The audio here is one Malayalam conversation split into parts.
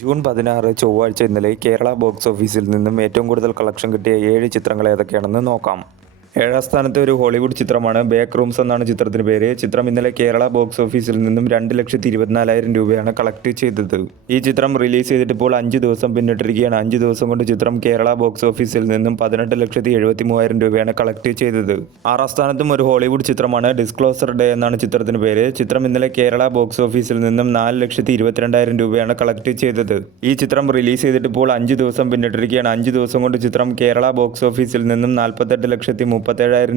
ജൂൺ 16 ചൊവ്വാഴ്ച ഇന്നലെ കേരള ബോക്സ് ഓഫീസിൽ നിന്നും ഏറ്റവും കൂടുതൽ കളക്ഷൻ കിട്ടിയ 7 ചിത്രങ്ങൾ ഏതൊക്കെയാണെന്ന് നോക്കാം. ഏഴാം സ്ഥാനത്തെ ഒരു ഹോളിവുഡ് ചിത്രമാണ് ബാക്ക് റൂംസ് എന്നാണ് ചിത്രത്തിന് പേര്. ചിത്രം ഇന്നലെ കേരള ബോക്സ് ഓഫീസിൽ നിന്നും 2,24,000 രൂപയാണ് കളക്ട് ചെയ്തത്. ഈ ചിത്രം റിലീസ് ചെയ്തിട്ട് ഇപ്പോൾ 5 ദിവസം പിന്നിട്ടിരിക്കുകയാണ്. 5 ദിവസം കൊണ്ട് ചിത്രം കേരള ബോക്സ് ഓഫീസിൽ നിന്നും 18,73,000 രൂപയാണ് കളക്ട് ചെയ്തത്. ആറാം സ്ഥാനത്തും ഒരു ഹോളിവുഡ് ചിത്രമാണ് ഡിസ്ക്ലോസർ ഡേ എന്നാണ് ചിത്രത്തിന് പേര്. ചിത്രം ഇന്നലെ കേരള ബോക്സ് ഓഫീസിൽ നിന്നും 4,22,000 രൂപയാണ് കളക്ട് ചെയ്തത്. ഈ ചിത്രം റിലീസ് ചെയ്തിട്ട് ഇപ്പോൾ 5 ദിവസം പിന്നിട്ടിരിക്കുകയാണ്. 5 ദിവസം കൊണ്ട് ചിത്രം കേരള ബോക്സ് ഓഫീസിൽ നിന്നും 48,37,000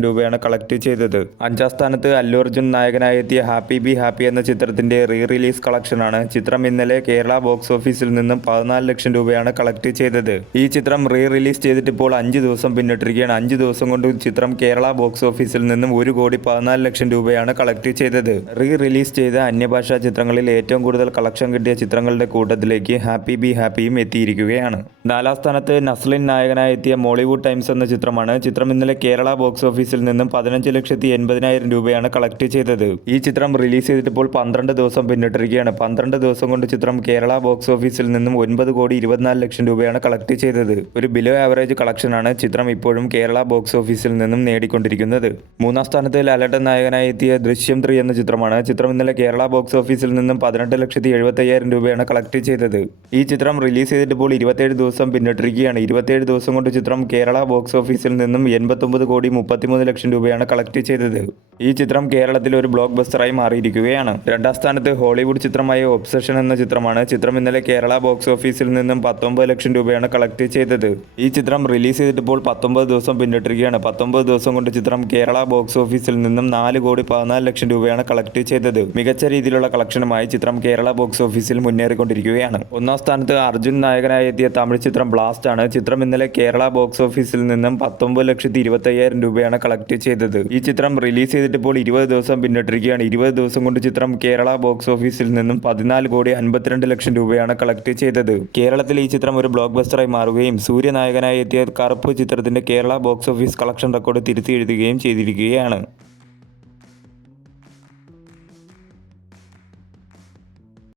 രൂപയാണ് കളക്ട് ചെയ്തത്. 5ാം സ്ഥാനത്ത് അല്ലു അർജുൻ നായകനായി എത്തിയ ഹാപ്പി ബി ഹാപ്പി എന്ന ചിത്രത്തിന്റെ റീ റിലീസ് കളക്ഷനാണ്. ചിത്രം ഇന്നലെ കേരള ബോക്സ് ഓഫീസിൽ നിന്നും 14 ലക്ഷം രൂപയാണ് കളക്ട് ചെയ്തത്. ഈ ചിത്രം റീ റിലീസ് ചെയ്തിട്ട് ഇപ്പോൾ 5 ദിവസം പിന്നിട്ടിരിക്കുകയാണ്. 5 ദിവസം കൊണ്ട് ചിത്രം കേരള ബോക്സ് ഓഫീസിൽ നിന്നും 1,14,00,000 രൂപയാണ് കളക്ട് ചെയ്തത്. റീ റിലീസ് ചെയ്ത അന്യഭാഷാ ചിത്രങ്ങളിൽ ഏറ്റവും കൂടുതൽ കളക്ഷൻ കിട്ടിയ ചിത്രങ്ങളുടെ കൂട്ടത്തിലേക്ക് ഹാപ്പി ബി ഹാപ്പിയും എത്തിയിരിക്കുകയാണ്. 4ാം സ്ഥാനത്ത് നസ്ലിൻ നായകനായി എത്തിയ മോളിവുഡ് ടൈംസ് എന്ന ചിത്രമാണ്. ചിത്രം ഇന്നലെ കേരള ബോക്സ് ഓഫീസിൽ നിന്നും 15,80,000 രൂപയാണ് കളക്ട് ചെയ്തത്. ഈ ചിത്രം റിലീസ് ചെയ്തിട്ട് ഇപ്പോൾ 12 ദിവസം പിന്നിട്ടിരിക്കുകയാണ്. 12 ദിവസം കൊണ്ട് ചിത്രം കേരള ബോക്സ് ഓഫീസിൽ നിന്നും 9,24,00,000 രൂപയാണ് കളക്ട് ചെയ്തത്. ഒരു ബിലോ ആവറേജ് കളക്ഷനാണ് ചിത്രം ഇപ്പോഴും കേരള ബോക്സ് ഓഫീസിൽ നിന്നും നേടിക്കൊണ്ടിരിക്കുന്നത്. 3ാം സ്ഥാനത്ത് ലാലേട്ടൻ നായകനായി എത്തിയ ദൃശ്യം 3 എന്ന ചിത്രമാണ്. ചിത്രം ഇന്നലെ കേരള ബോക്സ് ഓഫീസിൽ നിന്നും 18,75,000 രൂപയാണ് കളക്ട് ചെയ്തത്. ഈ ചിത്രം റിലീസ് ചെയ്തിട്ട് ഇപ്പോൾ 27 ദിവസം പിന്നിട്ടിരിക്കുകയാണ്. 27 ദിവസം കൊണ്ട് ചിത്രം കേരള ബോക്സ് ഓഫീസിൽ നിന്നും 89,33,00,000 രൂപയാണ് കളക്ട് ചെയ്തത്. ഈ ചിത്രം കേരളത്തിൽ ഒരു ബ്ലോക്ക് ബസ്റ്ററായി മാറിയിരിക്കുകയാണ്. 2ാം സ്ഥാനത്ത് ഹോളിവുഡ് ചിത്രമായ ഒബ്സഷൻ എന്ന ചിത്രമാണ്. ചിത്രം ഇന്നലെ കേരള ബോക്സ് ഓഫീസിൽ നിന്നും 19 ലക്ഷം രൂപയാണ് കളക്ട് ചെയ്തത്. ഈ ചിത്രം റിലീസ് ചെയ്തിട്ട് ഇപ്പോൾ 19 ദിവസം പിന്നിട്ടിരിക്കുകയാണ്. 19 ദിവസം കൊണ്ട് ചിത്രം കേരള ബോക്സ് ഓഫീസിൽ നിന്നും 4,14,00,000 രൂപയാണ് കളക്ട് ചെയ്തത്. മികച്ച രീതിയിലുള്ള കളക്ഷനുമായി ചിത്രം കേരള ബോക്സ് ഓഫീസിൽ മുന്നേറിക്കൊണ്ടിരിക്കുകയാണ്. 1ാം സ്ഥാനത്ത് അർജുൻ നായകനായി എത്തിയ തമിഴ് ചിത്രം ബ്ലാസ്റ്റ് ആണ്. ചിത്രം ഇന്നലെ കേരള ബോക്സ് ഓഫീസിൽ നിന്നും 19,25,000 രൂപയാണ് കളക്ട് ചെയ്തത്. ഈ ചിത്രം റിലീസ് ചെയ്തിട്ട് ഇപ്പോൾ 20 ദിവസം പിന്നിട്ടിരിക്കുകയാണ്. 20 ദിവസം കൊണ്ട് ചിത്രം കേരള ബോക്സ് ഓഫീസിൽ നിന്നും 14,52,00,000 രൂപയാണ് കളക്ട് ചെയ്തത്. കേരളത്തിൽ ഈ ചിത്രം ഒരു ബ്ലോക്ക് ബസ്റ്ററായി മാറുകയും സൂര്യ നായകനായി എത്തിയ കറുപ്പ് ചിത്രത്തിന്റെ Kerala box office collection record തിരുത്തി എഴുതുകയും ചെയ്തിരിക്കുകയാണ്.